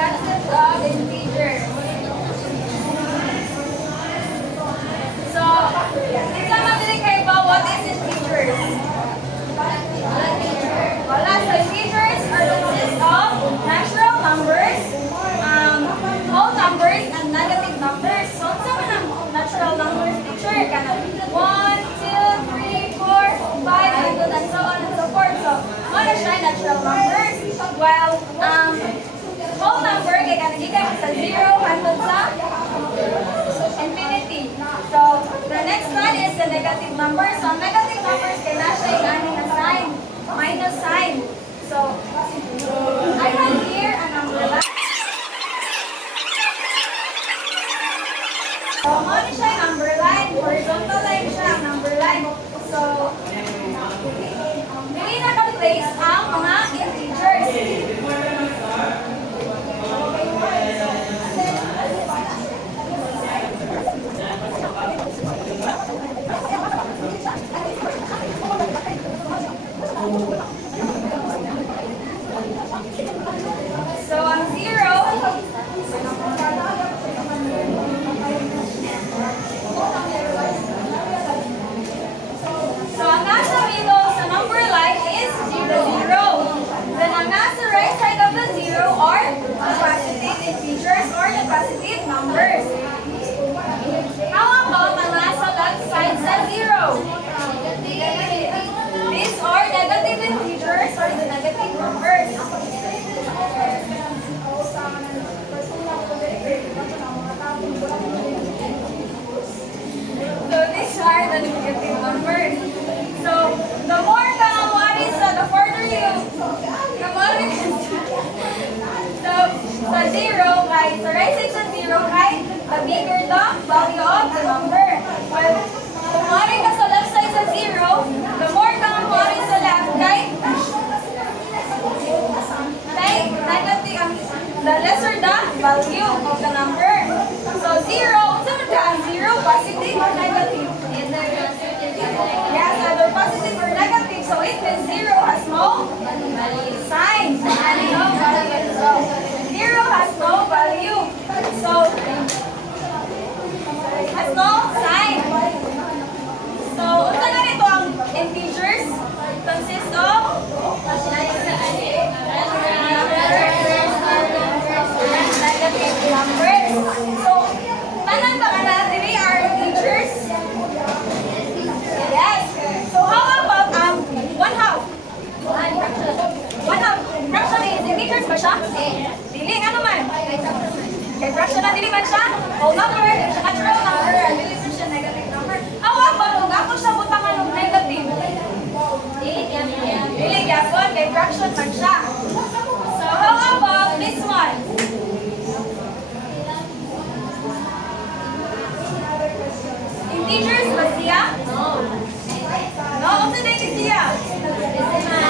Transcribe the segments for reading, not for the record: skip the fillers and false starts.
concept of integers. So, kita madali kayo ba what is integers? Wala. So, integers are consist of natural numbers, whole numbers, and negative numbers. So, sa mga natural numbers, teacher, ka na 1, 2, 3, 4, 5, and so on and so forth. So, ano siya natural numbers? While, whole number, kaya kanagigay sa 0 hanggang sa infinity. So, the next one is the negative numbers. So, negative numbers, kaya na siya yung aning na sign, minus sign. So, I have here a number line. So, ano siya yung number line? Horizontal line siya ang number line. So, hindi naka-place ang mga integers. So, ang 0, so ang nasa middle sa number line is the 0. Then ang nasa right side of the 0 are the positive integers or the positive numbers. How about ang nasa left side sa 0? These are negative integers or the negative numbers. So these are the negative numbers. So the more the further you, the more you can so the 0, right? So right side sa 0, right? The bigger the value of the number. Well, kung mali ka sa left side sa 0, the more ka nga mali sa left, right? Okay? Negative, the lesser the value of the number. So 0, saan ka? 0, positive or negative? Yes, either positive or negative. So it means 0 has no sign. So 0 has no value. So has no sign. So unsa na nito ang integers? Consist of negative numbers. So tanan ba nga natin are integers? Yes. So how about 1/2? 1/2. Fraction is integers ba siya? Dili, ano man? Okay, fraction na dili man siya? Whole number, natural number, and dili man siya negative number. How about kung ako siya butangan ng negative? Dili, yapon, kay fraction man siya. So how about this one? Integers ba siya? No, unsa na yung siya?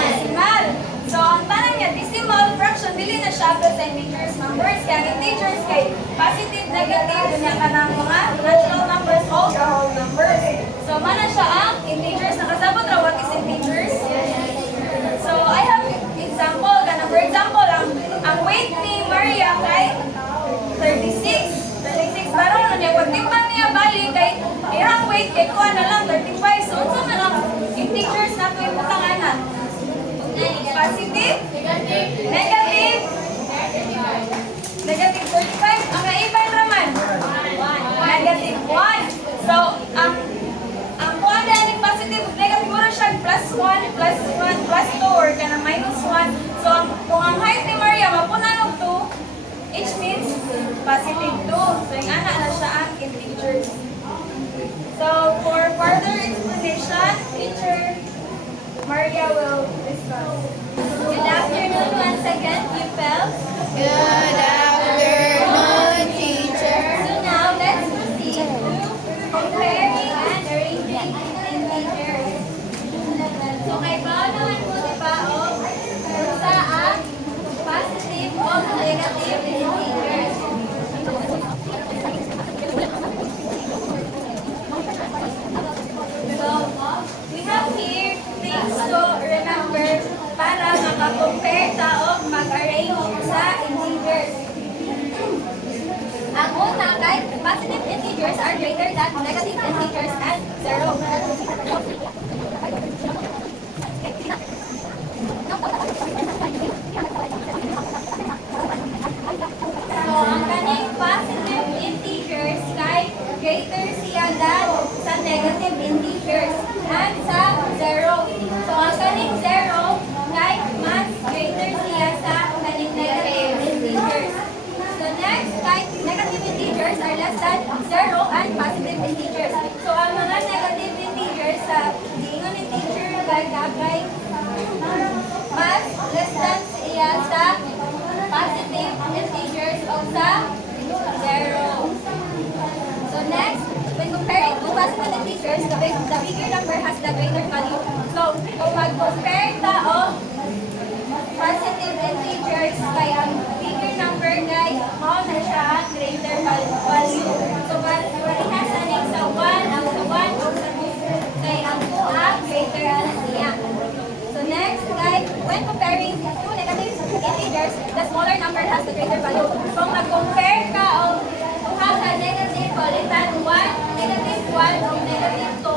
Decimal. So, ang tanong niya, decimal fraction, dili na siya sa integers numbers. Kaya integers kay positive, negative, dunya ka ng mga natural numbers o the whole numbers. So, mana siya ang integers. Nakasabot ra what is integers? So, I have example. For example, ang weight ni Maria kay 36. 36. Pero ano niya, kung tikman niya balik kay ihang weight kay kuha na lang 35. So, unsa na lang integers na ito yung butanganan? Positive? Negative? Negative 35. Ang kaiban raman? Negative 1. So, ang kuha na yung positive, negative mo siya plus 1, plus 1, plus 2, or ka na minus 1. So, kung ang height ni Maria mapunan ng 2, which means positive 2. So, yung ana na siya ang integers. So, for further explanation, teacher Maria will discuss. Good afternoon once again, pupils. Good afternoon, teacher. So now, let's proceed to comparing and arranging integers. So, kay bao naman po, di ba, kung saan positive o negative integers. So, we have here things to remember para makakompare ta o mag-arrange sa integers. Una, kahit positive integers are greater than negative integers and zero. So, ang kaning positive integers kay greater siya than sa negative integers and sa zero. So, ang kaning zero kay mas greater siya sa kaning negative integers. So, next, kay negative integers are less than zero and positive integers. So, ang mga negative integers sa giingon ni teacher kay mas less than siya sa positive integers o sa zero. So next, when comparing two positive integers, the bigger number has the greater value. So, kung mag-compare ta o positive integers kay ang bigger number kay mao na siya ang greater value. So, parehas aning sa 1, ang sa 1 o sa 2 kay ang 2 ang greater ang niya. So next, guys, when comparing two negative integers, the smaller number has the greater value. Kung mag-compare ka o kuha ka negative palitan 1, negative 1 o negative 2,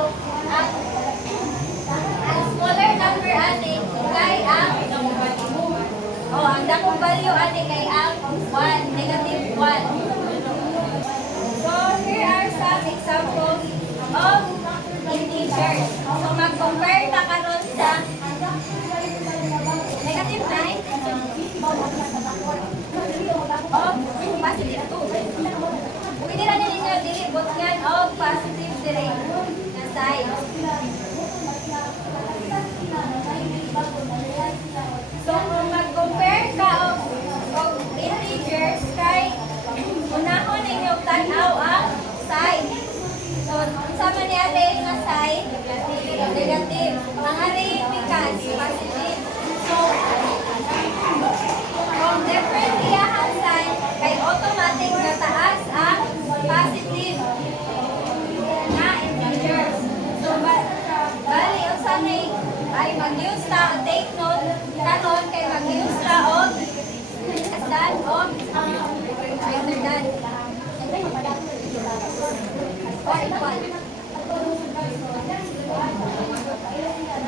ang smaller number ani kay ang ang dakong value ani kay ang 1, negative 1. So here are some examples of integers. So mag-compare ta karon sa negative 9 o positive 2. Pwede na ninyo dilibot yan o positive direct na side. So kung mag-compare ka o integers kay unahon ninyo tanaw ang side. So, sama ni Ate nga side, negative. Ang Ate pikas, positive. So, kung different iyahang sign, kay automatic na taas ang positive na integers. So, bali, ang sanay ay mag-use ta, take note, kanon kay mag-use ta o less than o greater than. Or equal.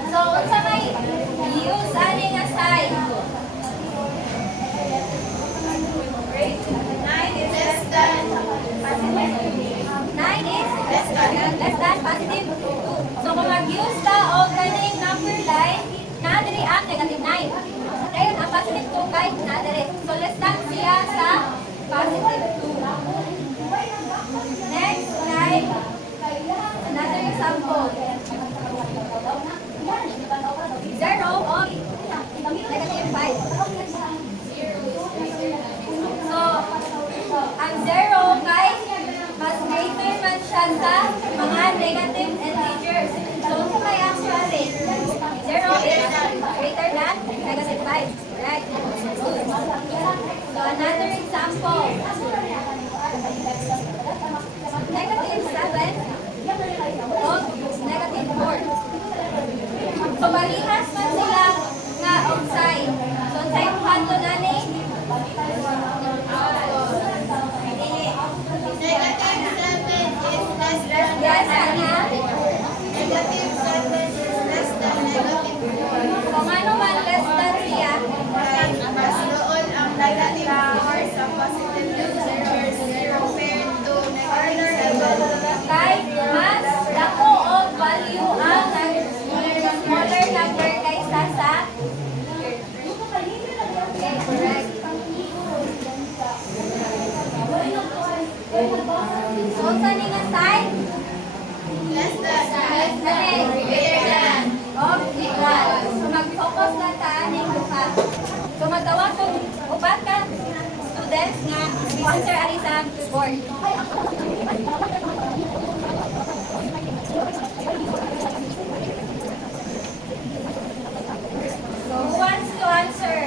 So, unsa may use ani nga sign? 9 is less than positive. 9 is less than positive 2. So, kung mag-use ta o kaning number line, na-diri ang negative 9. Ngayon, ang positive 2 kay na-diri. So, less than siya sa positive 2. Next, like another example. 0 of negative 5. So, ang 0 kay mas greater man siya sa mga negative integers. So, kung may actually, 0 is greater than negative 5. Right? So, another example. Negative 7 o negative 4. So, parihas man sila nga outside. So, sa yung kanto na ni? Negative 7 is less than Yes, nga. negative 7 is less than negative 4. Kung ano man less than siya, Mas doon ang negative 4 sa positive integers compared to negative 7. kay mas dako o value ang smaller number kaysa sa okay, correct. So, saan nga side? Less than. Greater than. O, equal. So, mag-focus na ta ning duha. So, magtawag kung upat ka students nga sponsor ari sa board. So, who wants to answer?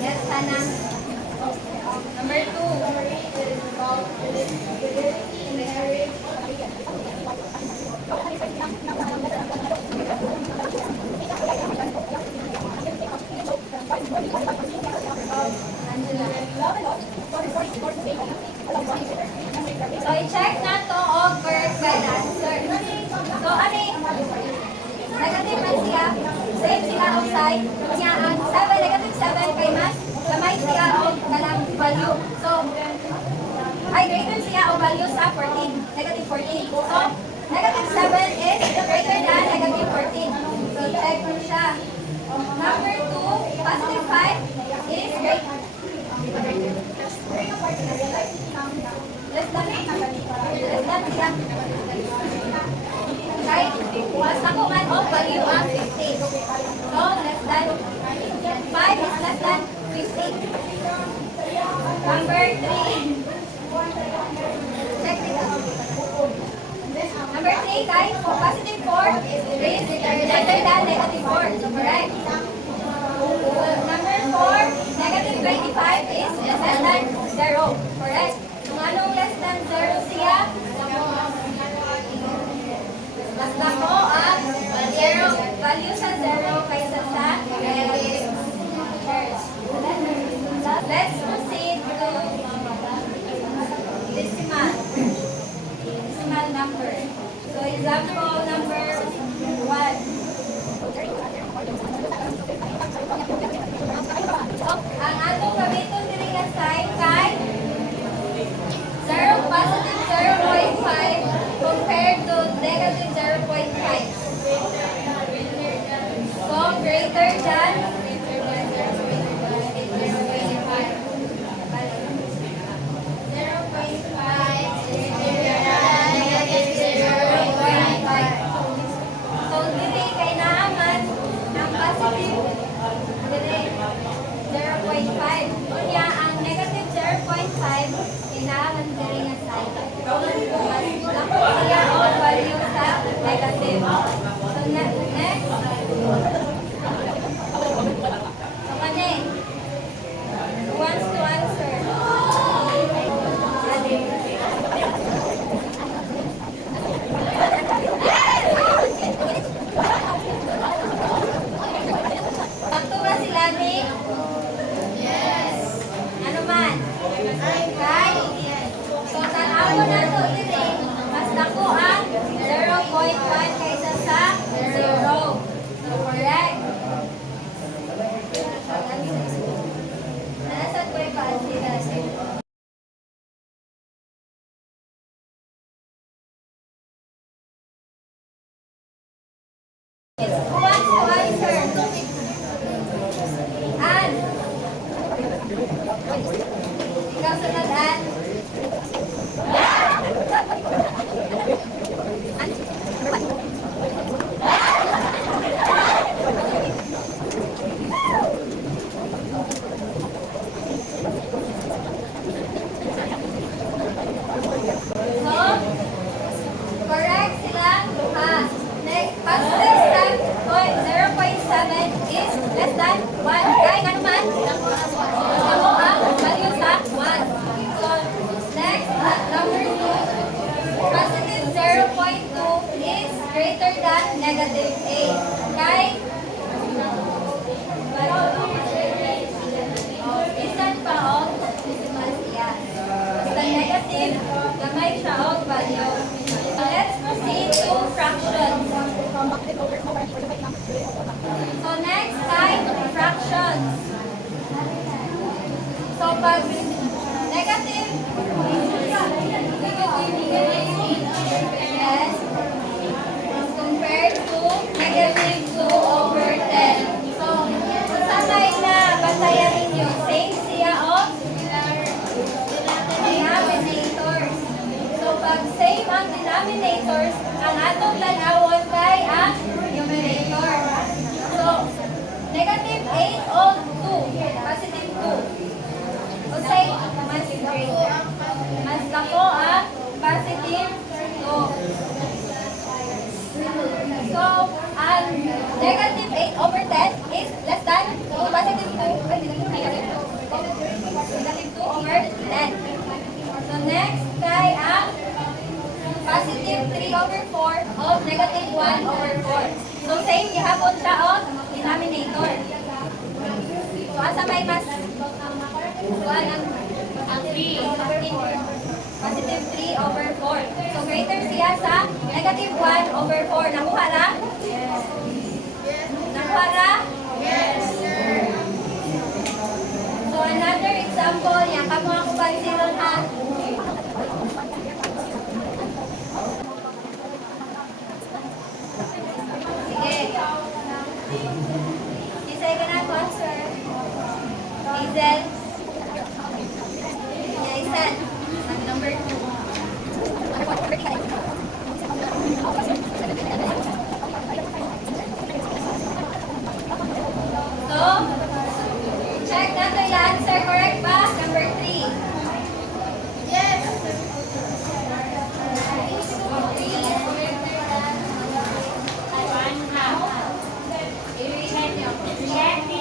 Yes, Hana. Number 2. So, i-check na to o correct ba yung answer. So, ani, negative man siya, same sila outside, niya ang 7, negative 7 kay mas, gamay siya o kanang value. So, ay greater siya o value sa 14, negative 14. So, negative 7 is greater than negative 14. So, check mo siya. Number 2, positive 5 is greater. Less than siya. Kahit mas ako man o value ang 50. So, less than 5 is less than 50. Number 3. Check it out. Number 3, guys, positive 4 is greater than negative 4. So, correct. So, number 4, negative 25 is less than 0. Correct. Kung anong less than 0 siya, mas ako ang value sa 0 kaysa sa negative. Let's proceed to decimal number. So, example number 1. Ang atong gamiton diri nga sign kay 0 positive 0.5 compared to negative 0.5. So, greater than 0.5. So, dili kay naaman ang positive dili 0.5. Unya ang negative 0.5 inaaman diri nga sign. Mas dapat siya o value sa negative. So, next. So, kani, who wants to answer? Sakto ba sila ni? Yes. Ano man? Kay? So, tanaw na to dili. Mas dako ang 0.5 kaysa sa 0. So, correct. Nasaan ko yung pa-answer? Who wants to answer? Ann. Ikaw sunod, Ann. So, correct silang duha. Next, positive 0.7 is less than 1. Kaya nga naman, ako ang value sa 1. So, next, number 2, positive 0.2 is greater than negative 8. Kaya, isan pa o, decimal siya. Basta negative, gamay siya o value. So, let's proceed to fractions. So, next time, fractions. So, pag negative, yes, compared to negative 2 over 10. So, sabay na bantayan ninyo. Same siya o denominators. So, pag same ang denominators, ang atong tanawon kay ang numerator. So, negative 8 o 2, positive 2. O say, mas greater. Mas dako ang positive 2. So, ang negative 8 over 10 is less than positive 2. Negative 2 over 10. So, next kay ang positive 3 over 4 of negative 1 over 4. So, same, gihapon siya o denominator. So, asa may mas 1 ang 3. Positive 3 over 4. So, greater siya sa negative 1 over 4. Nakuha na? Nakuha na? So, another example niya. Kamu ako consider ha? Sige. Isay ka na to, sir. Hazel. Hazel. Number 2. So, check natin yung answer. Correct ba? Number 3. Yes.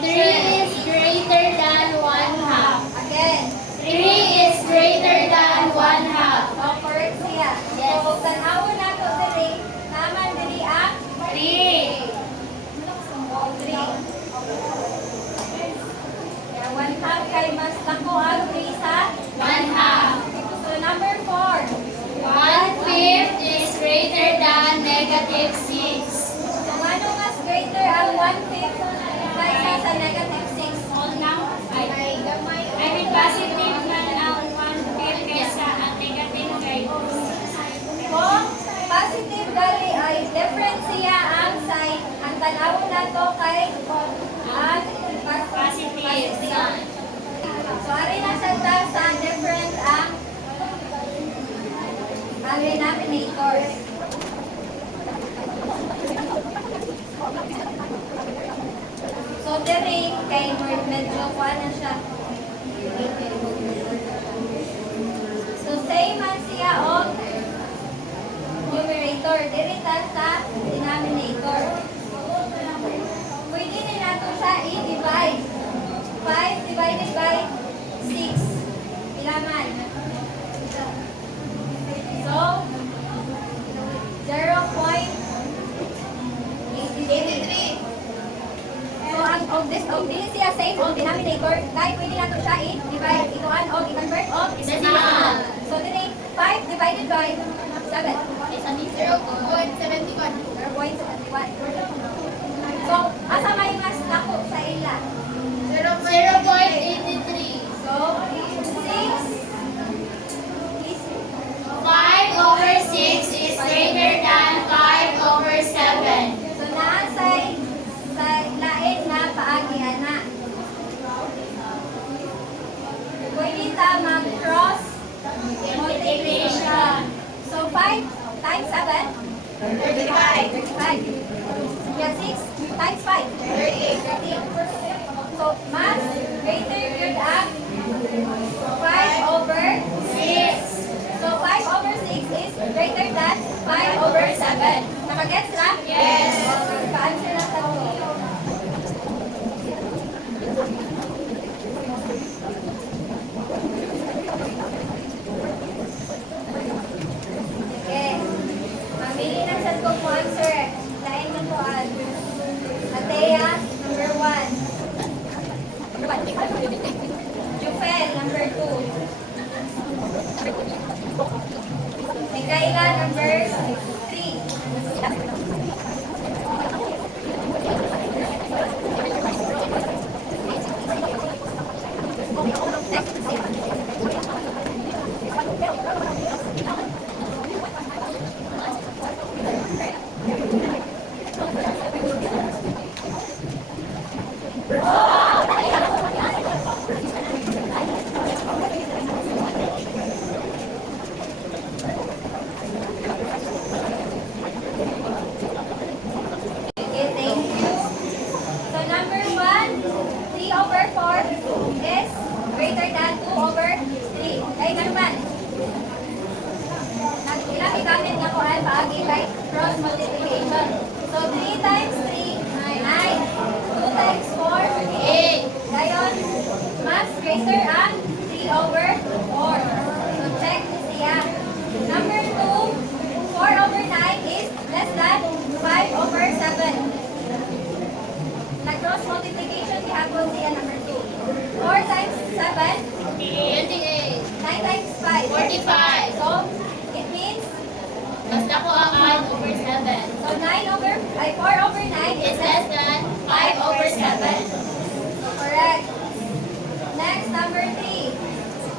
Three is greater than one half. Again. 3 is greater than one half. So, correct siya. Yes. So, tanawin na ito diri. Naman diri ang 3. 3. Kaya 1 half kay mas lako ang 3 sa One half. So, number 4. 1/5 is greater than negative 6. So, ano mas greater ang 1/5 kaysa sa negative 6? I mean, positive man ang 1/5 kaysa ang negative kay Kung positive gali ay different siya ang sign, ang tanawin na to kay ang Positive sign. So, ari na siya ta sa different ang denominator. So, diri kay medyo kuha na siya. So, same man siya og numerator. Diri ta sa denominator. Pwede din nato siya i-divide. 5 divided by 6. Ilaman. So, 0.83. So, ang of this siya same og denominator. Dahil pwede nato siya i-divide. Ituan o i-convert o Decimal. So, diri 5 divided by 7. 0.71. 0.71. So, asa may mas dako sa ila? 0.83. So, 6 is 5 over 6 is greater than 5 over 7. so naasay sa lain na paagi ana. Pwede ta mag-cross multiplication. So, 5 times 7? 35. 35. Yeah, 6 times 5? 30. So, mas greater yun ang 5 over 6. So, 5 over 6 is greater than 5 over 7. Nakagets na? Yes. Pa-answer na sa to. Okay. Mamili na sa ko po answer. Lain na po ang Atea, number 1. Jufel, number 2. Mikaela, number 3. Okay, thank you. So number 1, 3 over 4 is greater than 2 over 3. Kaya ganun man. Ilang igamit na ko ay paagi kay cross multiplication. So 3 times 3, 9. 2 times 4, 8. Gayon, mas greater ang 3 over 4. So check siya. Number 2, 4 over 9 is less than 5 over 7. Nag-cross multiplication, gihapon siya number 2. 4 times 7 So 4/9 Is less than 5/7. Correct. Next, number 3.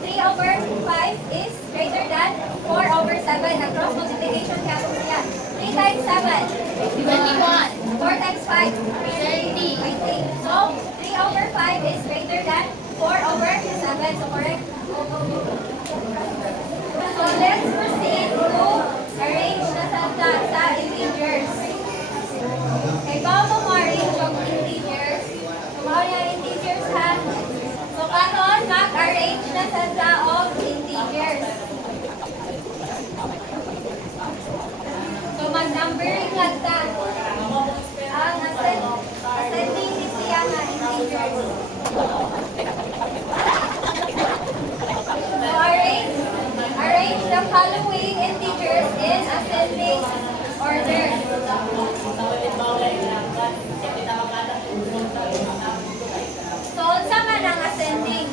3/5 is greater than 4/7. Nag-cross multiplication ka po siya. 3 times 7. 21. 4 times 5. 30. 20. So, 3/5 is greater than 4/7. So, correct. So, let's proceed to arrange na sa integers. Okay, bago mo arrange yung integers, kumawin yung integers ha. So, kanon, mag-arrange na sa of integers. So, mag-numbering lang ta. Ang ascending ni siya nga integers. So, arrange the following integers in ascending order. So, unsa man ang ascending?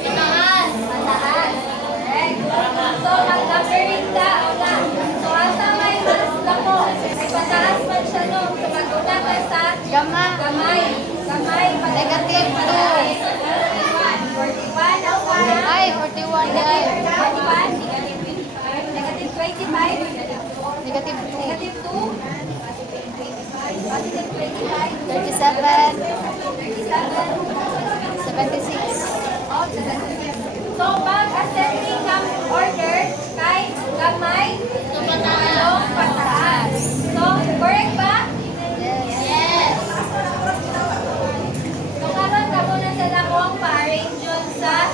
Mataas. Mataas. Correct. So, mag-numbering ka o na. So, asa may mas lako? Ay pataas man siya no. So, mag-una ka sa Gama. gamay. Gamay. Negative 41. 41 ang una. Ay, 41 guys. Negative 41. Negative 25. Negative 2. Negative 2. Positive 25. 37. 37. 76. Oh, 76. So, pag ascending ng order, kay gamay, tulong pataas. So, correct ba? Yes. So, karon ka muna sa lakong pa-arrange yun sa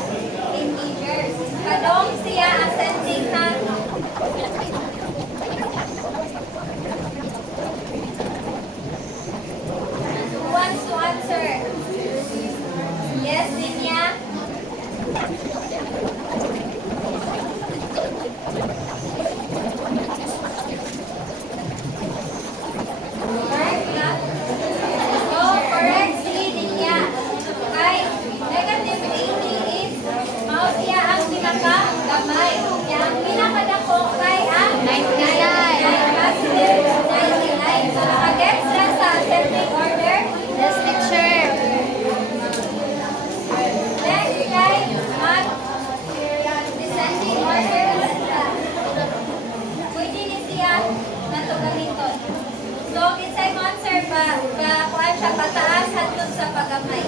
integers. Kadong siya ascending na. Who wants to answer? Yes, Linya? Correct na? So, correct si Linya. Kay negative 80 is mao siya ang pinaka-gamay. Yang pinakadako kay ang 99. Positive 99. So, nakagets na sa ascending order. Yes, teacher. Next kay mag-descending order. Pwede ni siya nato gamiton. So, kinsay mo answer ba? Kuhaan siya pataas hantod sa pagamay.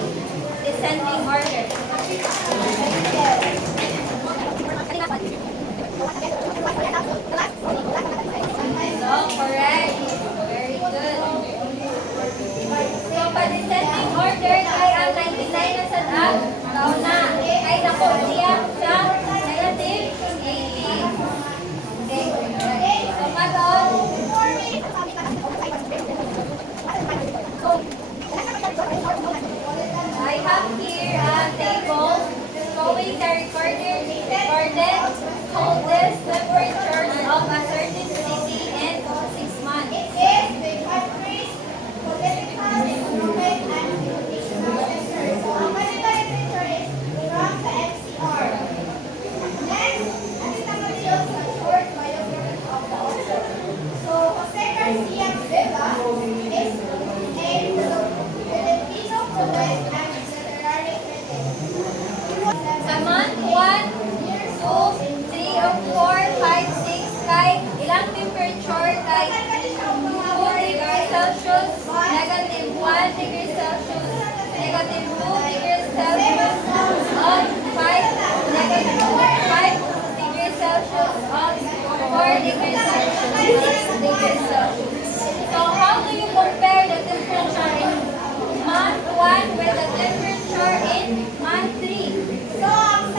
Descending order. So, correct. Very good. So, pa-descending order kay ang 99 na sa taas. Kauna. Ay nako siya sa negative 80. Okay. So, madon. I have here a table showing the recorded coldest temperatures of a certain city in 6 months. Sa month 1, 2, 3, o 4, 5, 6, kay ilang temperature kay 2 degrees Celsius, negative 1 degree Celsius, negative 2 degrees Celsius, on 5, negative 5 degrees Celsius, on 4 degrees Celsius, 6 degrees Celsius. So how do you compare the temperature in month 1 with the temperature in month 3? So, ang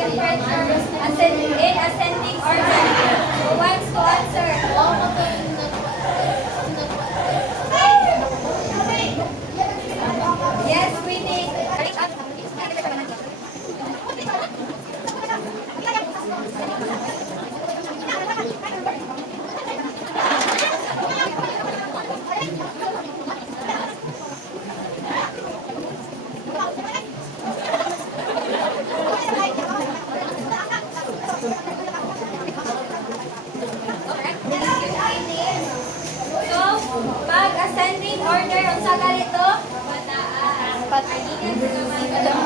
temperature in ascending order. Who wants to answer? Yes, we need. So, pag ascending order, ang sa ganito?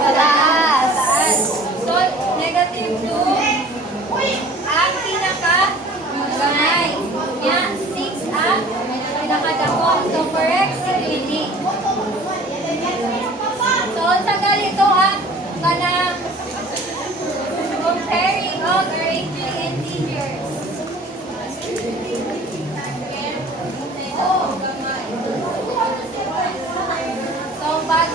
Pataas. So, negative 2, ang pinaka gamay. Nya, 6 ang pinakadako. So, correct si Winnie. So, sa ganito ang kanang comparing of arranging integers. So, pag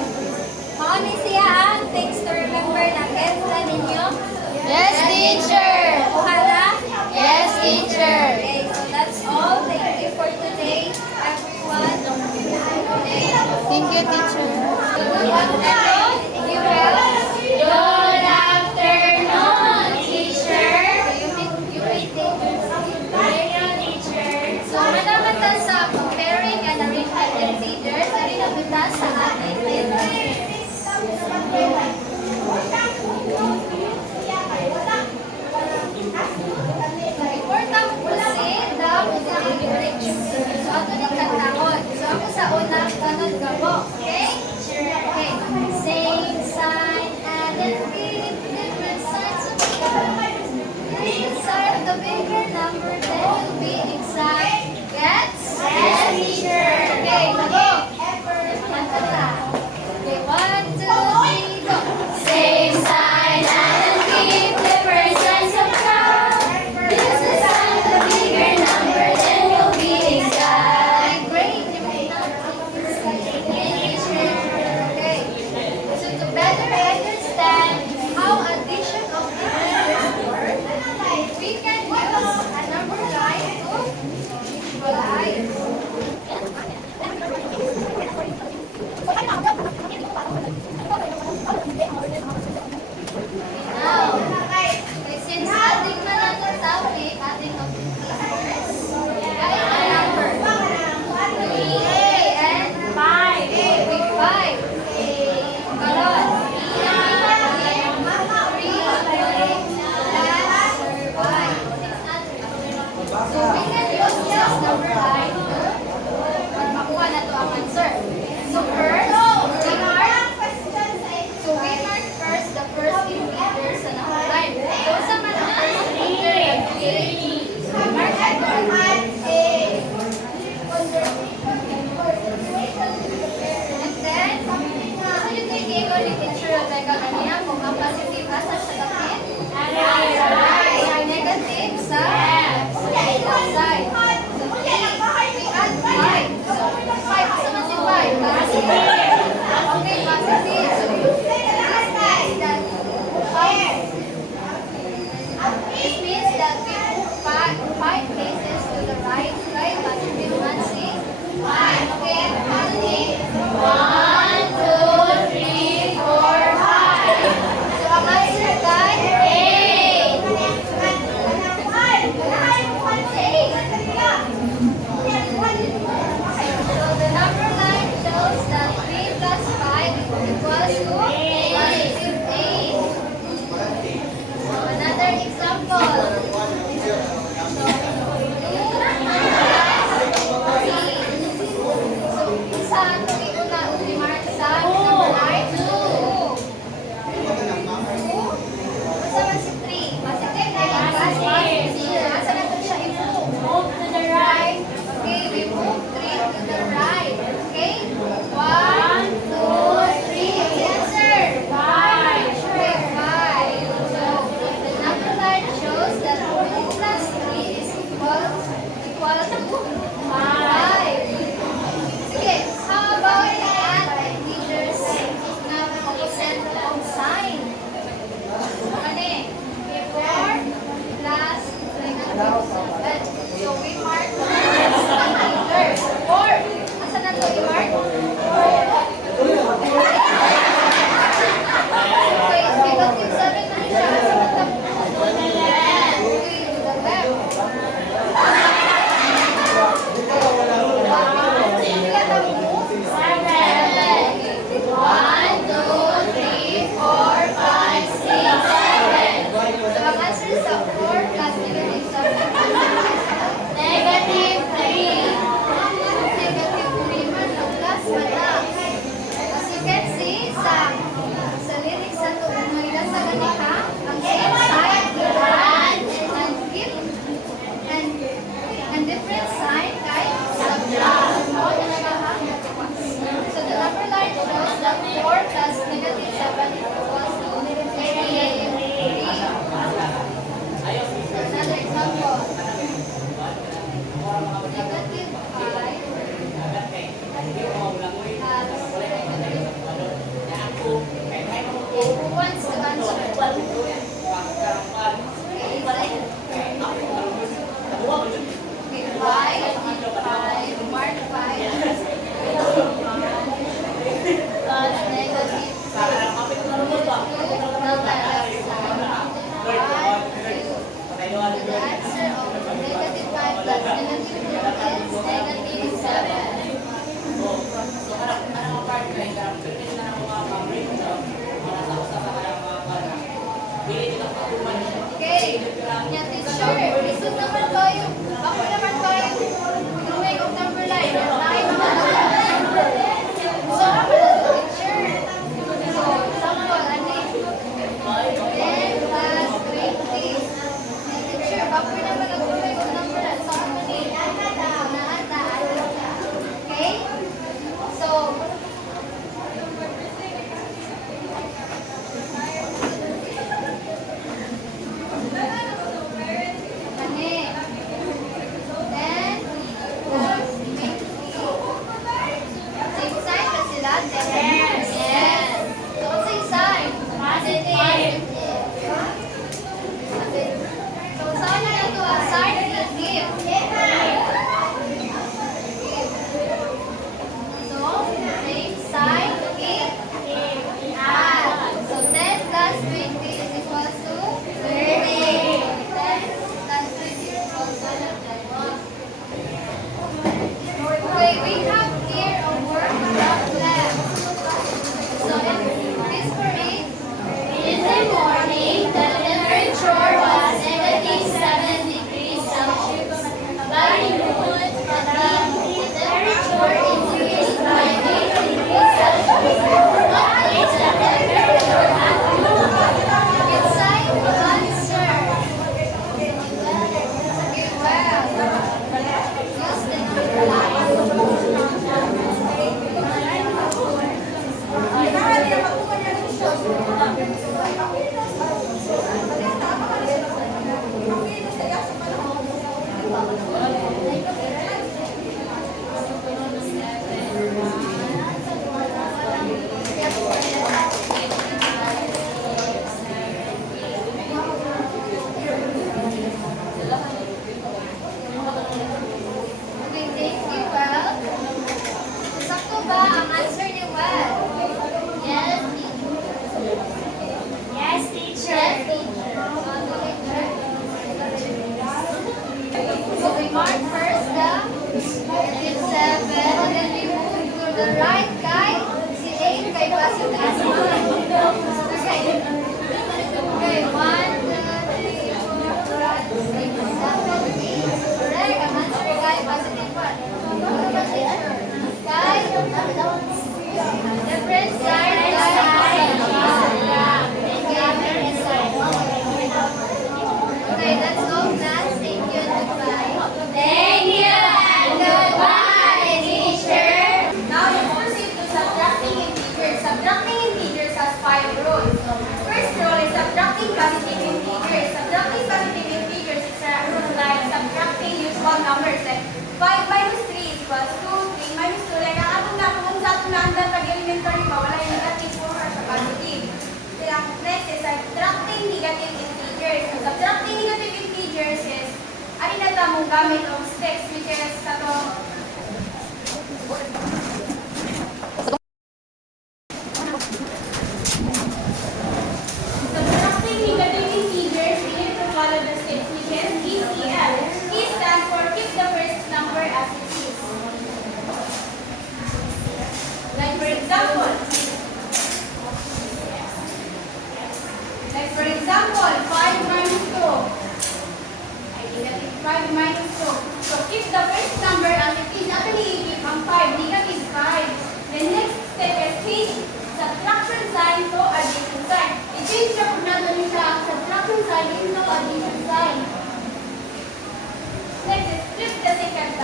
mauni siya ang things to remember na gets na ninyo. Yes, teacher. Kuha na? Yes, teacher. Okay, so that's all. Thank you for today, everyone. Thank you, teacher. Good afternoon. You will? Good afternoon, teacher. You will teacher. So, manamata sa comparing and arranging integers, ari na kita sa ating Before tayo proceed, dapat sa English. So, ato ni katawon. So, ako sa unang kanon gabo. Okay? Okay.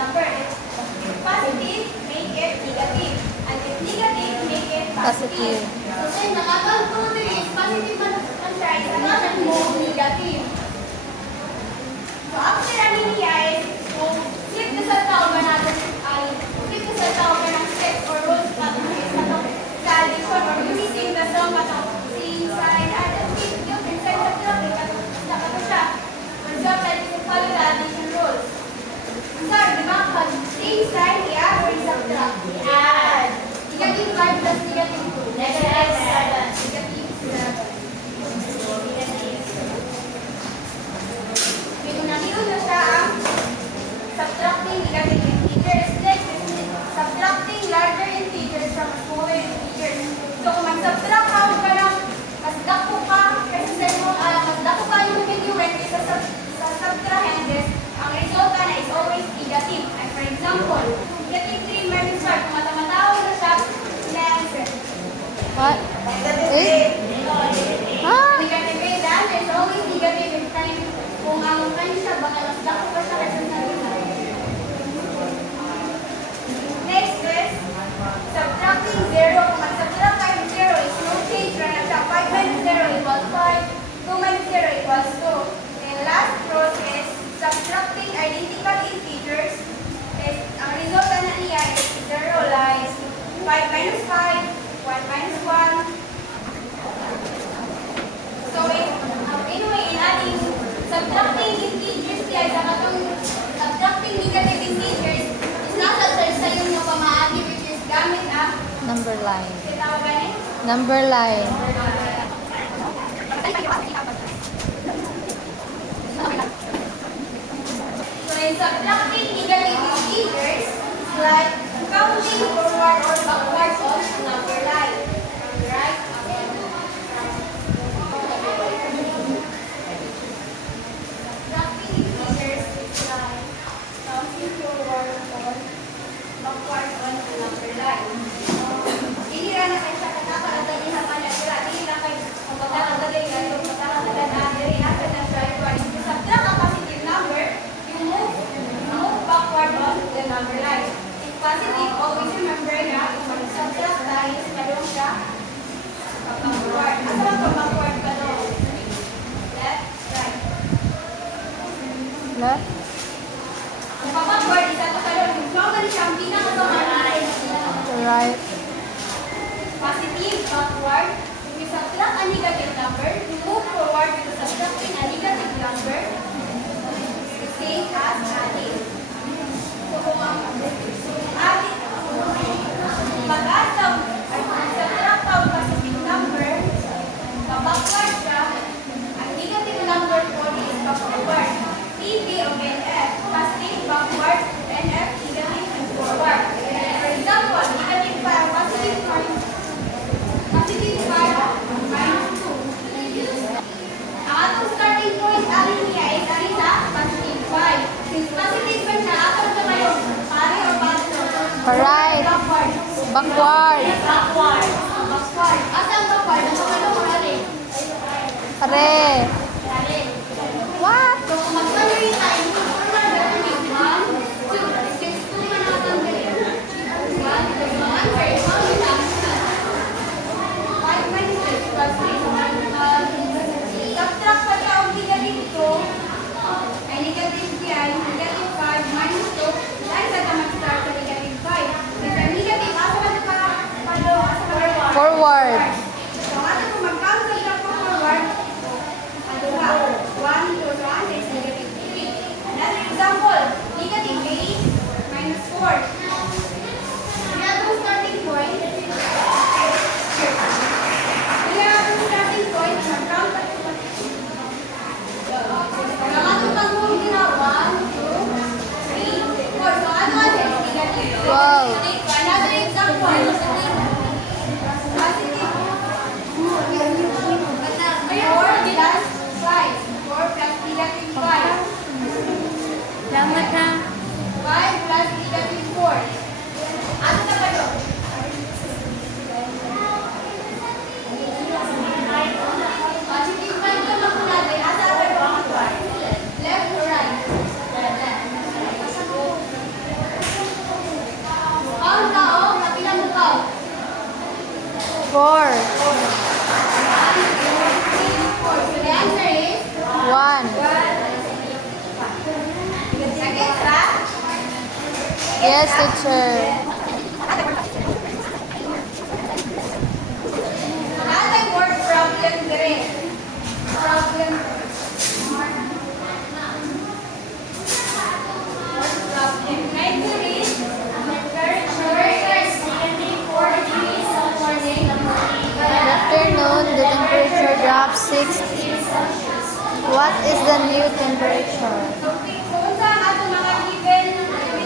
number. If positive, make it negative. And if negative, make it positive. Positive. So, sir, nakakal ko din is positive man siya, isanasan mo negative. So, after ano niya is, kung flip na sa tao ba natin ay, flip na sa tao ba ng steps or rules na sa addition or using the sum at si side at the flip yung inside sa traffic at nakato siya. For example, if you follow the addition rules. Sir, di ba pag same side, i-add or i-subtract? I-add. Negative 5 plus negative 2. Negative 7. Negative 7. Pinunahiro na siya ang subtracting negative integers. Next is subtracting larger integers from smaller integers. So kung mag-subtract ka lang, mas dako ka, kasi sa mo, mas dako ka yung bigyuin kaysa sa subtrahendes, ang resulta na is always negative. And for example, negative 3 minus 5, kung matamatawag na siya, na answer. What? Negative 8. Ah! Negative 8, the answer is always negative if time. Kung ang kanin siya, baka mas dako pa siya kasi sa next is subtracting 0. Kung mag-subtract tayo ng 0 is no change. Rana siya. 5 minus 0 equals 5. 2 minus 0 equals 2. And last row is subtracting identical integers. Is, ang resulta na niya is 0 lies 5 minus 5, 1 minus 1. So, anyway, in adding subtracting integers kaya sa katong subtracting negative integers is nasa sa yung mga pamaagi which is gamit ang Number line. tawag ni Number line. So, in subtracting negative integers is like counting forward or backward on number line. Right? Subtracting integers is like counting forward or backward on number line. Dili ra na kay sa katapa ang dali ha pala sila dili na kay ang pagkakang dali nga yung pagkakang dali diri na sa subtract ang positive number you move backward on the number line. If positive, always remember na kung mag-subtract tayo sa kalong siya backward. Asa lang pa backward ka no? Left, right. Left. Ang backward isa to kalong. So, ganun siya ang pinakasamanay. Right. Positive, backward. If you subtract a negative number, you move forward with subtracting a negative number. The same as adding. So, kung ang adding, mag-add daw, ay subtract daw positive number, backward siya, ang negative number po is backward. PB o NF, positive, backward, NF, negative, and forward. For example, negative 5, positive 5, positive 5 minus 2. Ang atong starting point alin niya is alin na positive 5. Since positive pa siya, atong na kayo, pare o pato? Right. Backward. Backward. Backward. Backward. Asa ang backward? Ang ano ko alin? Pare. Alin. What? So kung mag-summary tayo, forward natin is 1, 2. Since 2 man natin dali. 1, 2, 1, sorry, how is that? 5 minus 2 equals 3. Subtract pa siya ang negative 2. Ay negative 3, negative 5 minus 2. Dahil sa tamang start sa negative 5. Since ang negative, asa man pa? Asa man Forward. So, ato kung mag-cancel siya po forward, Yes, teacher. Another word problem dire. Problem. Try to read. Good afternoon. The temperature dropped 6. What is the new temperature? Kung sa ato mga given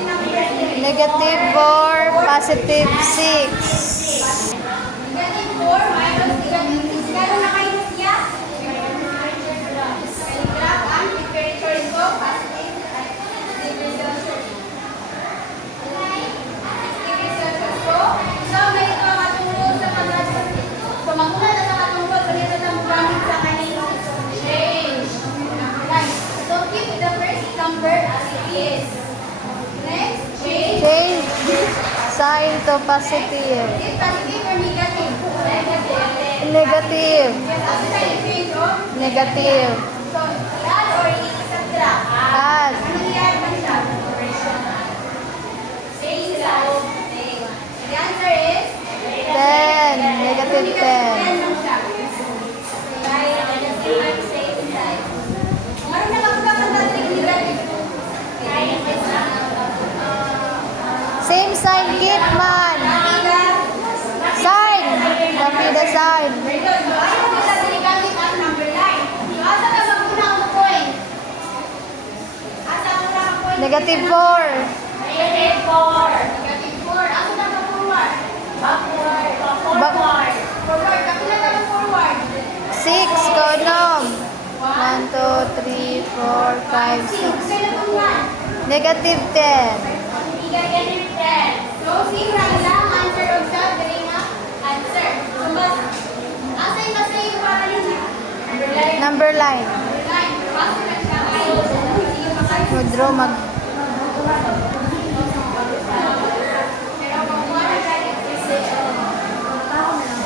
number dire. Negative 4, positive 6. Negative 4 minus negative 6. Kano na kayo siya? Graph ang temperature ko. Positive. Degree Celsius. Degree Celsius ko. So, ganito ang atong sa mga so, magmula na sa atong rule. Ganito na gamit sa kanyang change. Right. So, keep the first number as it is. Next, change. Change sign to positive. Is positive or negative? Negative. Negative. Ano tayo change, oh? Negative. So, i-add or i-subtract? Add. Anong i-add man siya? Same size. The answer is? 10. Negative 10. 10 lang siya. Right? Same size. Kung ano na magkakaroon natin ng negative? Same sign, keep man. Sign. Copy the sign. Very good. So, ayaw mo sa ginigamit ang number 9. So, asa ka magmuna ang point? Asa muna ang point? Negative 4. Negative 4. Negative 4. Asa na ka forward? Backward. Forward. Forward. Kapila ka ng forward? 6. Konom. 1, 2, 3, 4, 5, 6. Kailan kung 1? Negative 10. Negative 10. So, same lang lang answer of sa dali nga answer. So, mas asa yung mas yung para niya? Underline. Number line. Underline. Basta na siya kayo. Hindi yung makayo. Withdraw mag... Pero kung wala ka rin kasi,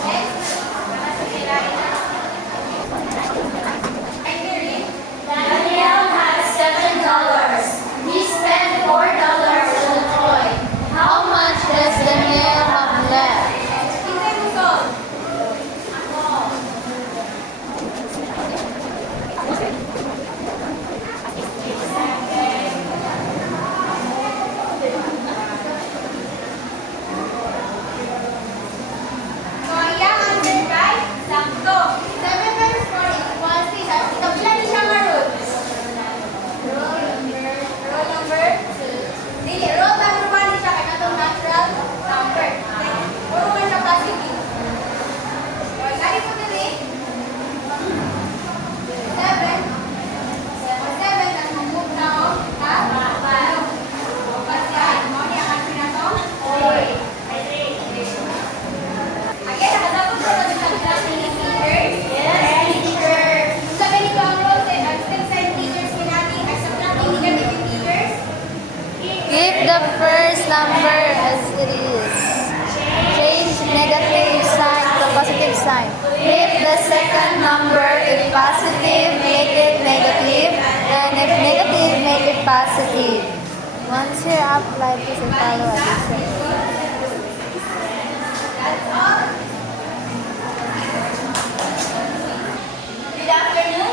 next, para sa kailangan na. Daniel has $7. He spent $4 on a toy. How much does Daniel have left? Hindi mo to. Ako. So, ang iyang answer guys, sakto. 7 times 4 equals 6. Ito, ilan siya nga roots? Rule number 2. Dili, rule number 1 siya kaya itong natural number. Puro man siya positive. So, lagi po dili. 7. 7, at mag-move na ako. Ha? Pasihan. Mo niya ang answer na to? Oy. Again, nakasabot ko na sa natin ng teachers? Yes, teacher. Sa ganito ang rules, still send teachers kinati, ay subtracting negative teachers. Keep the first number as it is. Change negative sign to positive sign. Flip the second number. If positive, make it negative. And if negative, make it positive. Once you're up, like this and follow addition. That's all. Good afternoon,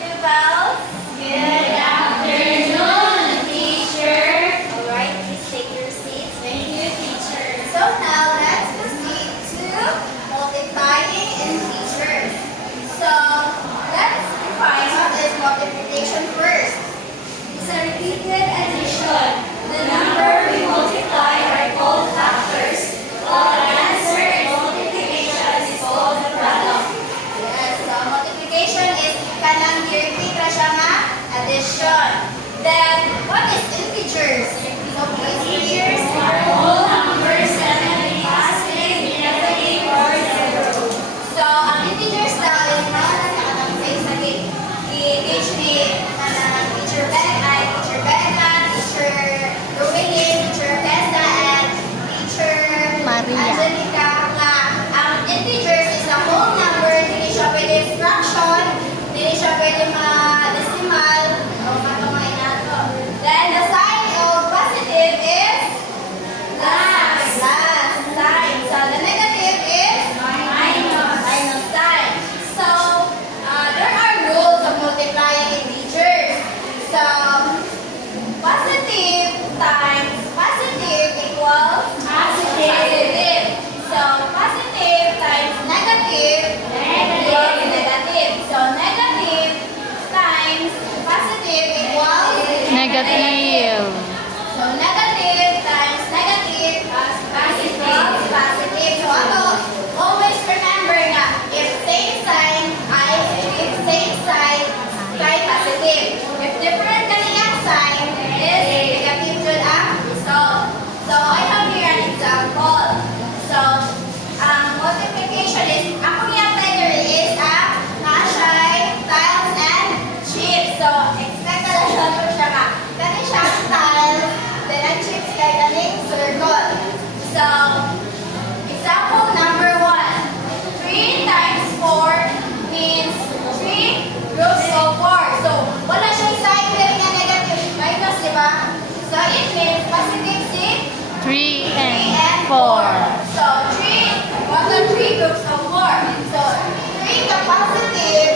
pupils. Good afternoon, teacher. All right, please take your seats. Thank you, teacher. So now let's proceed to multiplying in teachers. So let's define what is multiplication first. It's a repeated addition. The number we multiply are called factors. While the answer in multiplication is called the product. Yes, so multiplication is kanang i-repeat ra siya nga addition. Then, what is integers? So, integers are whole numbers that can be positive, negative, or zero. So, ang integers daw is mga nakakatang face na i-teach ni teacher Ben ay teacher Ben So, 3 ka positive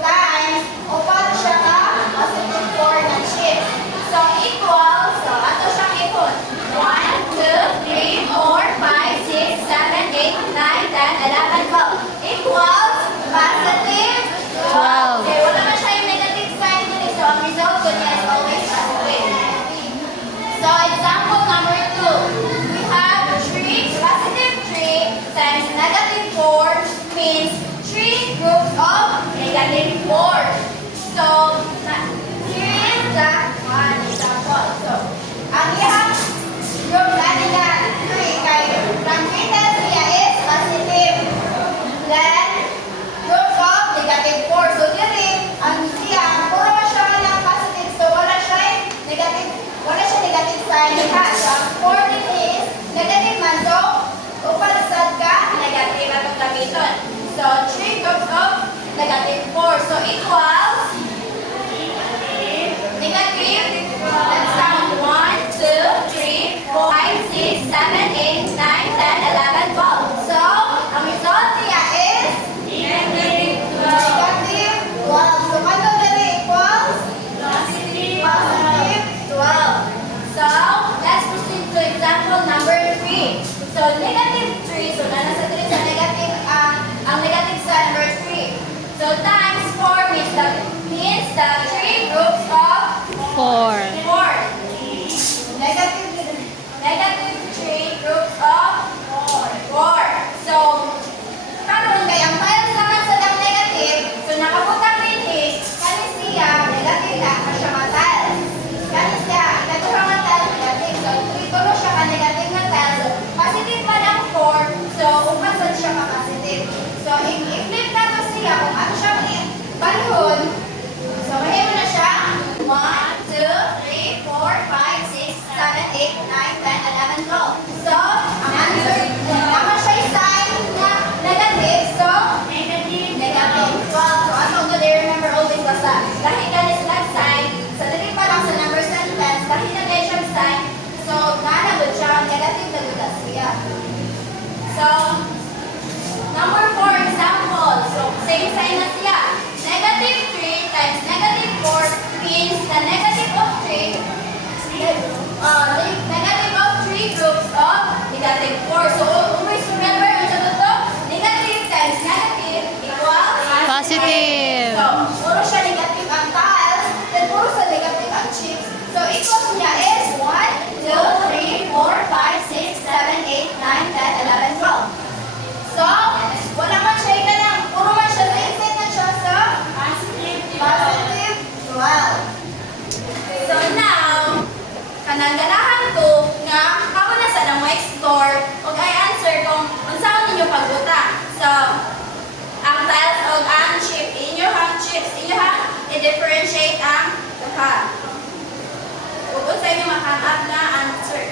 times upat siya ka positive 4 na chips. So, equal, so ato siyang ipon. 1, 2, 3, 4, 5, 6, 7, 8, 9, 10, 11, 12. Equals positive 12. 12. Okay, wala na siya yung negative sign dun eh. So, ang result ko niya is always positive. So, example number 2. We have 3, positive 3 times negative 4 means 3 groups of negative 4. So, here is the one example. So, ang iyang group natin na 3 kay ang greatest niya is positive. Then, groups of negative 4. So, dito ang siya, puro ba siya ng positive. So, wala siya negative sign niya. So, 4 din is negative man. So, upalsad ka, negative atong gamiton. So, 3 groups of negative 4. So, equals negative. Let's count 1, 2, 3, 4, 5, 6, 7, 8, 9, 10, 11, 12. So, ang result niya is negative 12. So, ano dali equals? Positive 12. So, let's proceed to example number 3. So, negative 3. So, nasa 3 sa negative, ang negative sa number 3. So, times 4 means the 3 groups of 4. 4. Negative 3 groups of 4. So, karon kay ang tiles naman sa dang negative, so nakabutang din is, kanin siya, negative na, siya ka-tiles. Kanin siya, ikaturang na tiles, negative. So, itulo siya ka-negative na tiles. Positive pa ng 4, so umasan siya ka-positive. So, i-flip na to siya, kung ano siya balhon. So, mahimo na siya. 1, 2, 3, 4, 5, 6, 7, 8, 9, 10, 11, 12. So, ang answer, naman siya yung sign na negative. So, negative 12. So, ano ko remember always basta. Dahil ka na sila sign, sa dali pa lang sa number sentence, dahil na kayo siyang sign, so, nanagod siya, negative na gud siya. So, number 4 example. So, same sign na siya. Negative 3 times negative 4 means the negative of 3 negative of 3 groups of negative 4. So, always remember ang sagot to, negative times negative equals Positive. So, puro siya negative ang tiles, then puro sa negative ang chips. So, equals niya is 1, 2, 3, 4, 5, 6, 7, 8, 9, 10, 11, 12. So, wala man siya ika lang, puro man siya, na-inset na siya sa positive 12. So now, kanang ganahan to nga ako na sa nang store ug ay answer kung unsaon ninyo pagbuta. So, ang tiles ug ang chip, inyo hang chips, inyo hang i-differentiate ang duha. Ug unsa inyo mahanap nga answer.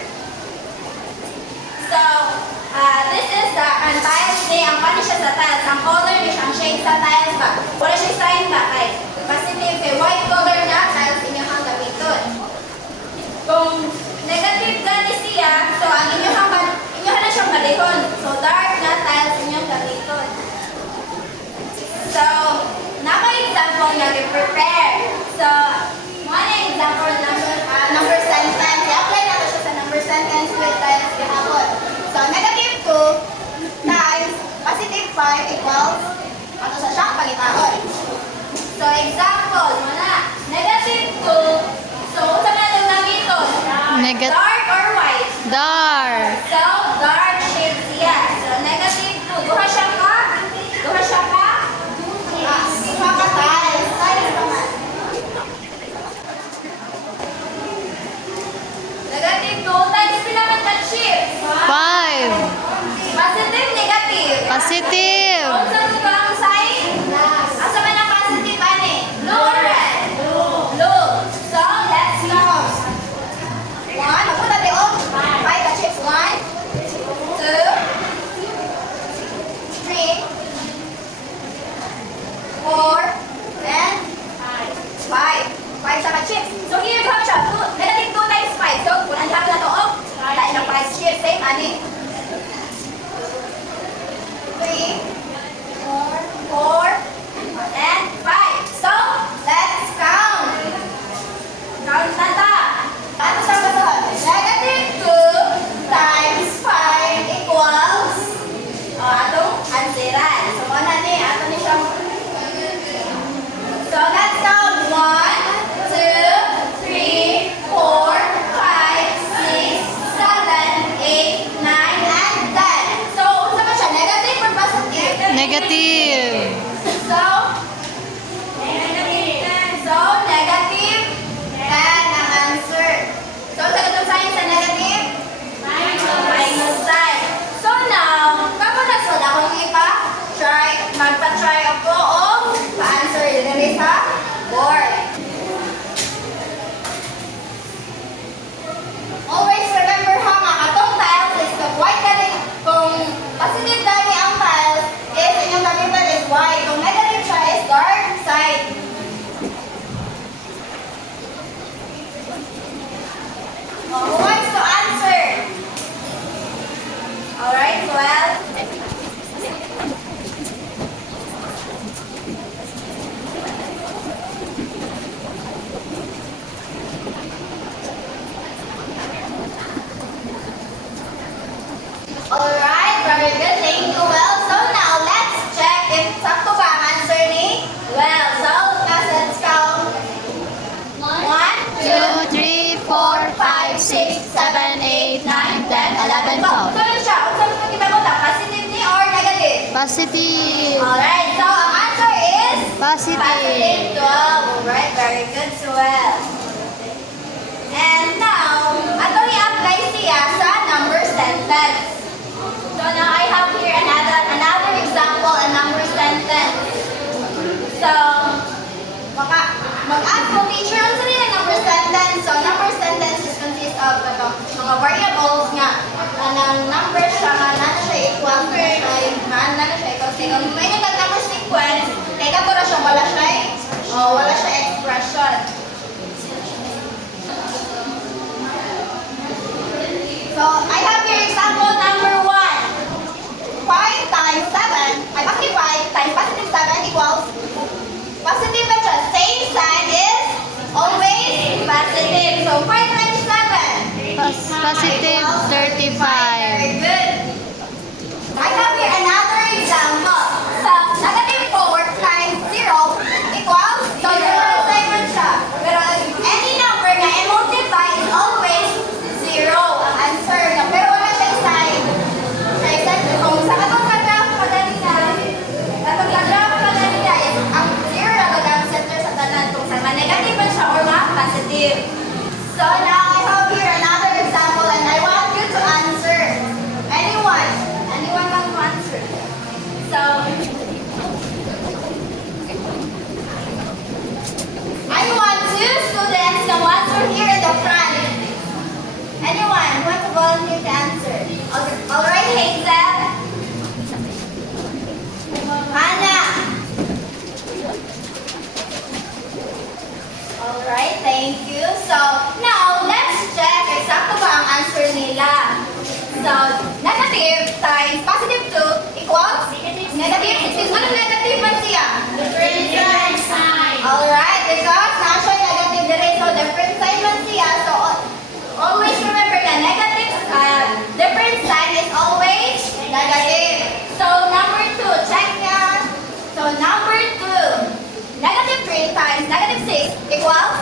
So, this is the tiles ni ang kani siya sa tiles. Ang color ni siyang shade sa tiles ba. Wala siya sign ba kay positive kay white color na tiles inyo hang gamiton. Kung negative gani siya, so ang inyo na siyang galihon. So dark na tiles inyo gamiton. So, naka-example nga i-prepare. So, one example number sentence. I-apply na siya sa number sentence with tiles gihapon. So, negative 2 times positive 5 equals ano sa siyang pangitahon. So, example, wala. Negative 2. So, unsa man ang gamiton? Dark or white? Dark. So, dark shade siya. So, negative 2. Duha siya ka? Duha ka tiles. Tiles naman. Negative 2 times pila man ka chips? 5. Positive, negative. Positive. Unsa man ba ang sign? Asa man ang positive ani? Blue or red? Blue. So, let's go. 1, magpunta tayo. 5 ka chips. 1, So, negative 10 ang answer. So, sagot ng sign sa negative? Minus sign. So now, kamo na sa akong magpa-try ako o pa-answer din sa board. Always remember ha nga, atong tiles is white dali. Kung positive dali ang tiles, is inyong label is white. Kung negative siya is dark side. Who wants to answer? Alright, well. Alright, very good. Thank you. Well, so now let's check if sakto ba ang answer ni? Well, so let's count. 1, 2, 3, 4, 5, 6, 7, 8, 9, 10, 11, 12. So yun siya. Kung saan kita mo ta? Positive ni or negative? Positive. Alright, so ang answer is? Positive. 12. Alright, very good. So well. And now, ato i-apply siya sa number sentence. So now I have here another example, a number sentence. So, mag-add po teacher ang sarili ng number sentence. So, number sentence is consist of mga variables nga. Anang number siya nga, nana siya equal to nana siya equal to. Kung may yung number sequence, kaya ka po na siya, wala siya expression. So, I have here example number 1. 5 times 7, positive 5 times positive 7 equals, positive ba siya? Same sign is always positive. So, 5 times 7 Positive 35. Very good. I have here another example. So, negative 4 times 0 equals, so different sign man siya. Pero any number na i-multiply is always 0 ang answer niya. Pero wala siya sign. Kung sa katong graph kadali na, is ang 0 na ang center sa tanan. Kung sa negative man siya or positive. So now I have here another example and I want you to answer. Anyone want to answer? So I want 2 students to answer here in the front. Anyone who wants to volunteer to answer? Alright, Hazel. Hannah. Alright, thank you. So, now, let's check exacto ba ang answer nila. So, negative times positive 2 equals negative 16. Anong negative man siya? Different sign. Alright, because nasa negative dire, so different sign man siya. So, always remember na negative different sign is always negative. So, number 2, check niya. So, number 2, negative 3 times negative 6 equals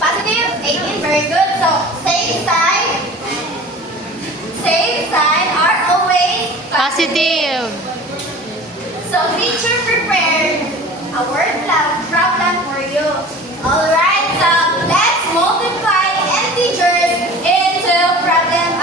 positive 18. Very good. So, same sign are always Positive. So, teacher prepared a word problem for you. Alright, so let's multiply integers into problem.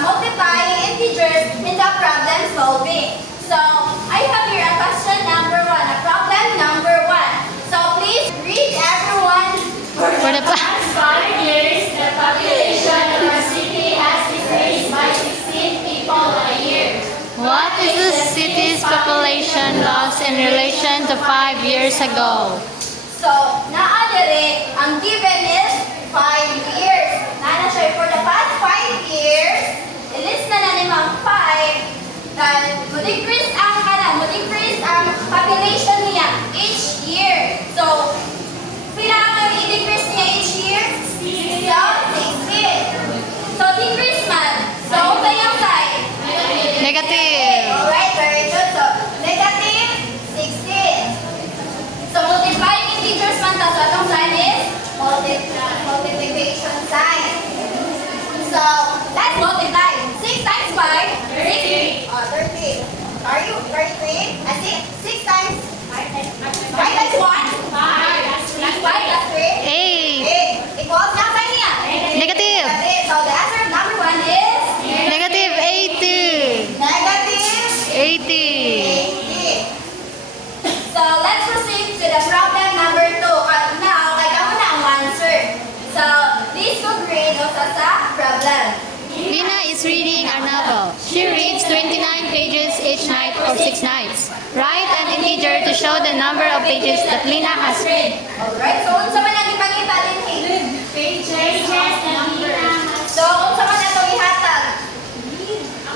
Multiply integers into problem solving. So, I have here a question number 1, a problem number 1. So, please read everyone. For the past 5 years, the population of our city has decreased by 16 people a year. What is the city's population loss in relation to 5 years ago? So, naadere, ang given is 5 years. Nana siya, for the past 5 years, ilist na ni Ma'am 5, mo-decrease ang population niya each year. So, pila ang i-decrease niya each year? 16. So, decrease man. So, sa yung side? Negative. Alright, very good. So, negative 16. So, multiplying integers man ta. So, atong sign is multiplication sign. So, let's multiply. 6 times 5, 60. 30. Are you each night for 6 nights. Write an integer to show the number of pages that Lina has read. Alright, so unsa man ang ipangita din Pages and numbers. So, unsa man atong ihatag?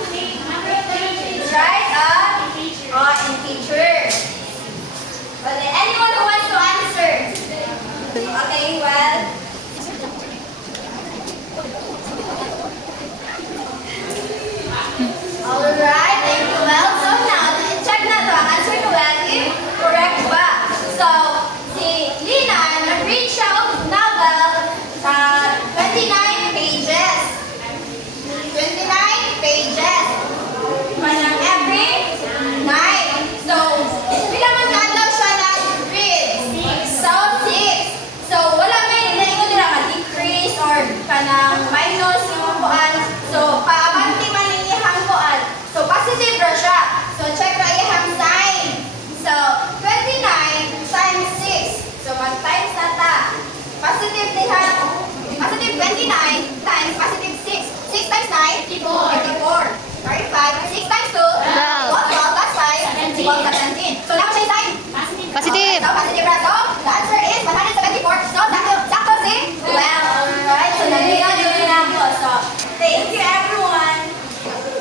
Okay, number 3. Write an integer. Well, then, anyone who wants to answer? Okay, well. Alright, thank you. Well, so now, check na to. Ang answer ko well if correct ba. So, si Lina, nag-read siya of novel 29 pages. 29 pages. Parang every night. So, pila man kadlaw siya nag-read? 6. So, 6. So, wala may naingon nila ma-decrease or kanang minus yung kuan. So, paabanti man yung ihang kuan. So, positive ra siya. So, check ra ihang sign. So, 29 times 6. So, mag-times na ta. Positive diha. Positive 29 times positive 6. 6 times 9? 54. 35. 6 times 2? 12 plus 5? 17. So, dapat siya yung sign. Positive. So, positive ra. So, the answer is 174. So, sakto si 12. Alright, so naliyan yung pinako. So, thank you everyone.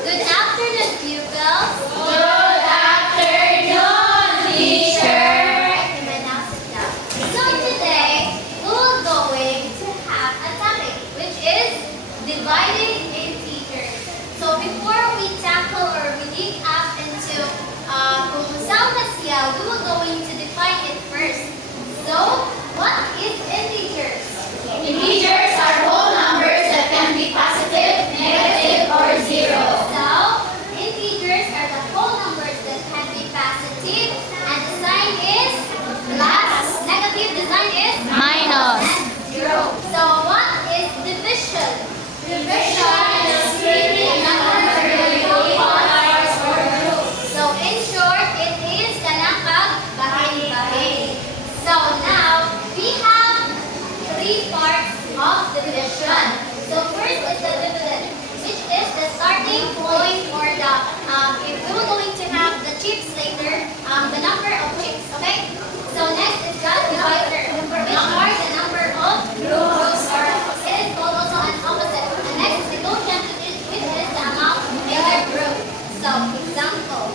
Good afternoon, pupils. Good afternoon, teacher. You may now sit down. So today, we're going to have a topic, which is dividing integers. So before we tackle or we dig up into kung saan na siya, we will going to define it first. So, what is integers? Integers are whole numbers that can be positive, negative, or zero. So, integers are the whole numbers that can be positive, and the sign is plus. Negative, the sign is Minus. and zero. So, what is division? Division is splitting a number into parts or groups. So, in short, it is kanang bahay-bahay. So, now, we have 3 parts of division. So, first is the dividend, which is the starting point for the, if we were going to have the chips later, the number of chips, okay? So, next is the divisor, which are the number of groups, or it is called also an opposite. And next is the quotient, which is the amount in the group. So, example.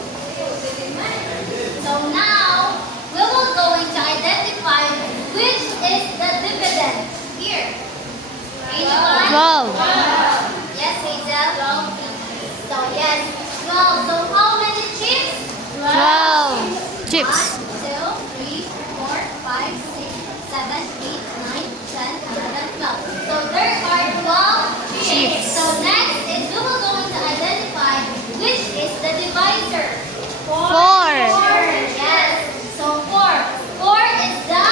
So, now, we will going to identify which is the dividend here. Anyone? 12. Yes, Hazel? So, yes, 12. So, how many chips? 12 chips. 1, 2, 3, 4, 5, 6, 7, 8, 9, 10, 11, 12. So, there are 12 chips. Chips. So, next is we will going to identify which is the divisor. 4. Yes. So 4. 4 is the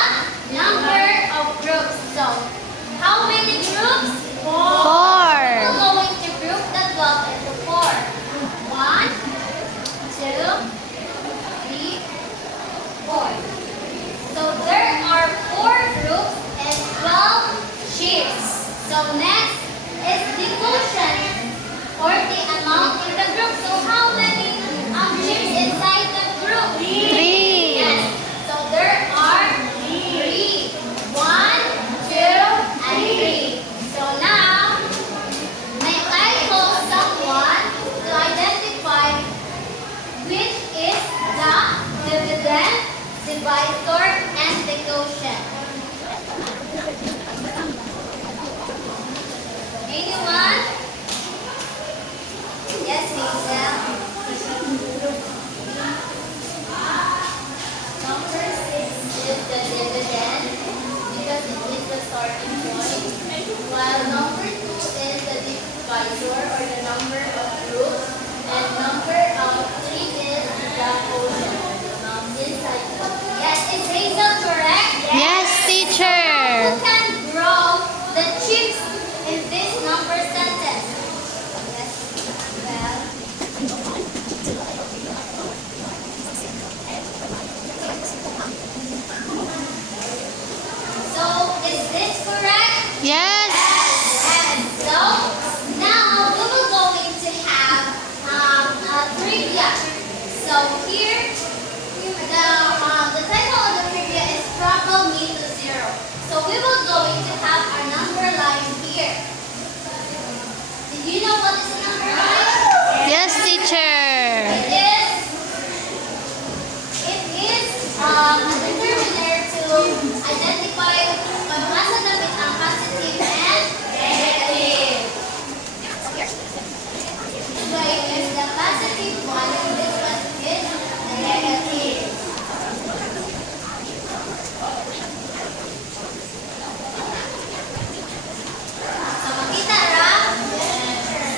number of groups. So how many groups? 4. 4. We're going to group the 12 into 4. 1, 2, 3, 4. So there are 4 groups and 12 sheaves. So next is the quotient or the amount in the group. So how many sheaves inside the group? 3. Yes. So there are 3. 1, 2, and 3. So now, may I call someone to identify which is the dividend, divisor, and the quotient. Anyone? Yes, Hazel. Number 6 is the dividend because it is the starting point, while number 2 is the divisor or the number of groups, and number 3 is the quotient. Inside. Yes, is Hazel correct? Yes, teacher. Who can grow the chips in this number sentence? Yes. Well. So, is this correct? Yes. And so, now we will going to have a trivia. here, the title of the trivia is Trouble Me to Zero. So we will going to have our number line here. Did you know what is a number line? Yes, teacher. It is a determiner to identify kung asa dapat ang positive and negative. So it is the positive one and this one is the negative. So makita ra?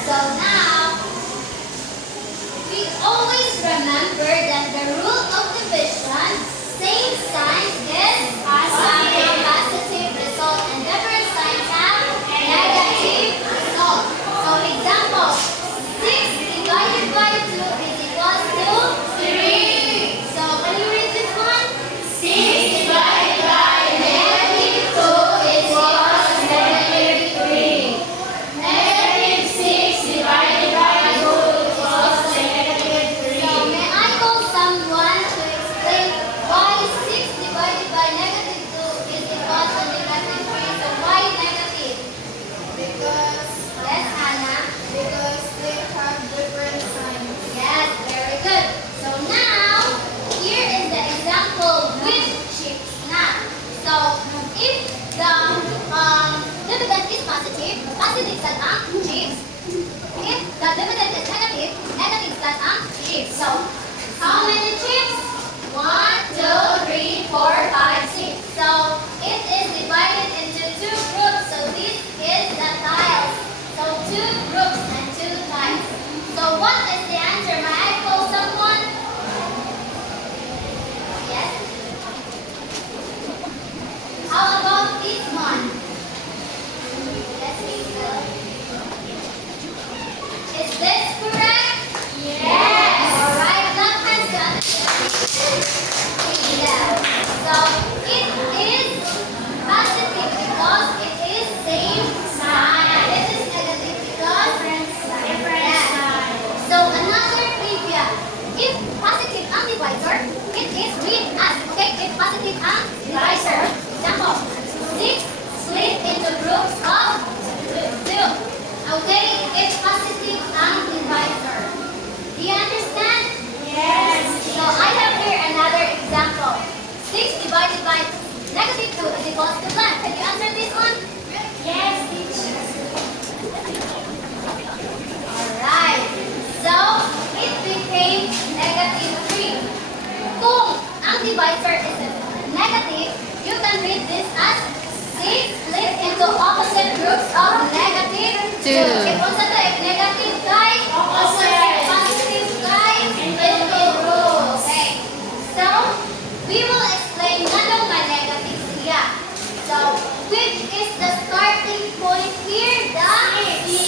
So now, we always remember that the rule of division, same signs is have a positive result and different signs have negative result. So example, 6 divided by 2 is equals to 3. So can you read this one? 6 divided by negative 2 is equals to negative 3. Negative 6 divided by 2 is equals to negative 3. So may I call someone to explain why 6 divided by negative 2 is equals to negative 3? So why negative? Because Yes, Hannah. they have different signs. Yes, very good. So now, here is the example with chips na. So, if the dividend is positive, positive side ang chips. If the dividend is negative, negative side ang chips. So, how many chips? 1, 2, 3, 4, 5, 6. So, it is divided into 2 groups. So, this is the tiles. So, 2 groups and 2 tiles. So, what is the answer? May I call someone? Yes? How about this one? Let's see. Is this correct? Yes. Alright, clap hands to yeah. So, it is positive because it is same sign. This is negative because different sign. So, another trivia. If positive ang divisor, it is read as, okay, if positive ang divisor. Example, 6 split into groups of 2. Okay, if positive ang divisor. Do you understand? Yes. So I have here another example. 6 divided by negative 2 is equals to 1. Can you answer this one? Yes, teacher. Alright. So, it became negative 3. Kung ang divisor is negative, you can read this as 6 split into opposite groups of negative 2. 2. If also if negative guys, Opposite. positive guys, into groups. Okay. So, we will explain nanong may negative siya. So, which is the starting point here? The 6.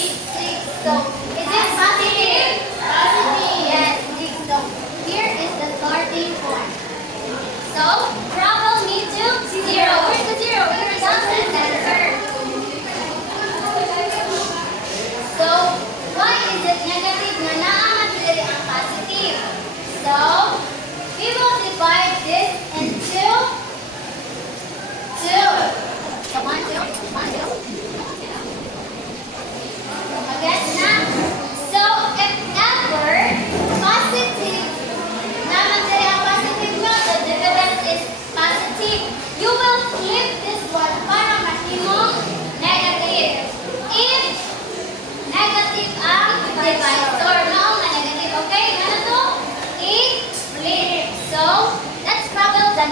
So, is it positive? Positive. Yes, 6. So, here is the starting point. So, trouble me to 0. Where's the 0? Here is the center. So, why is it negative na naamadali ang positive? So, we will divide this into 2. So, 1, 2, 1, 2. Again na. So, if ever positive, namadali ang positive mo, the dividend is positive. You will flip this one para mahimong negative. If negative ang divisor, no, negative, okay? Ano to? I-flip. So, let's travel the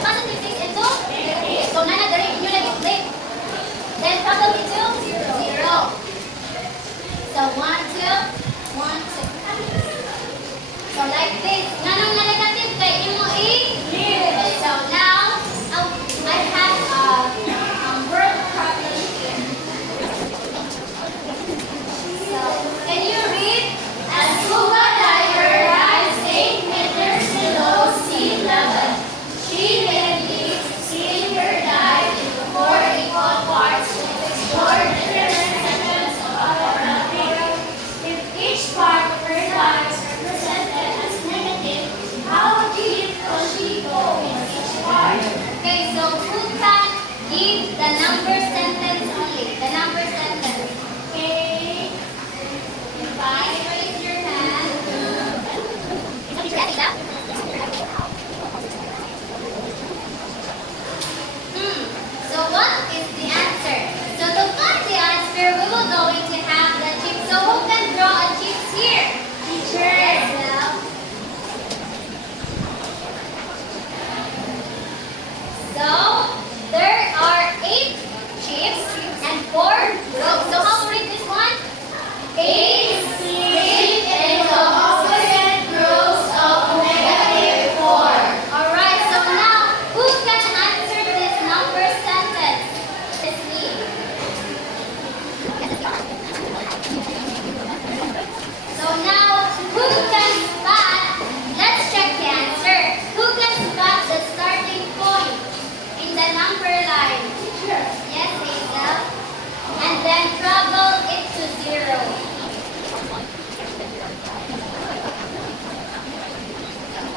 positive things into negative. So, nanadali, you like flip. Then,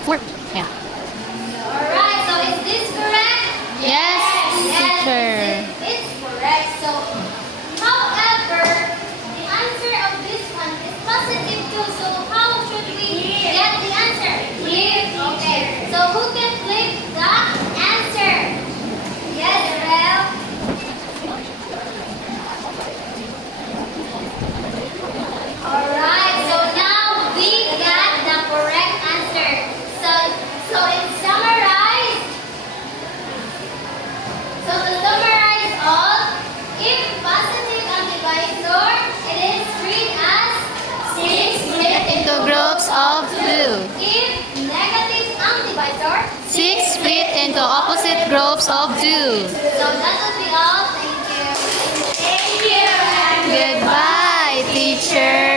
4. Yeah. Alright, so is this correct? Yes, teacher. It's correct. So, however, the answer of this one is positive 2. So, how should we get the answer? Okay. So, who can flip the answer? Yes, Rel. Alright, so now we got the correct answer. So in summarize, so to summarize all, if positive antivisor, it is read as 6 split Into groups of 2. If negative antivisor, 6 split into opposite groups of 2. so that would be all. Thank you. Thank you. Goodbye, teacher.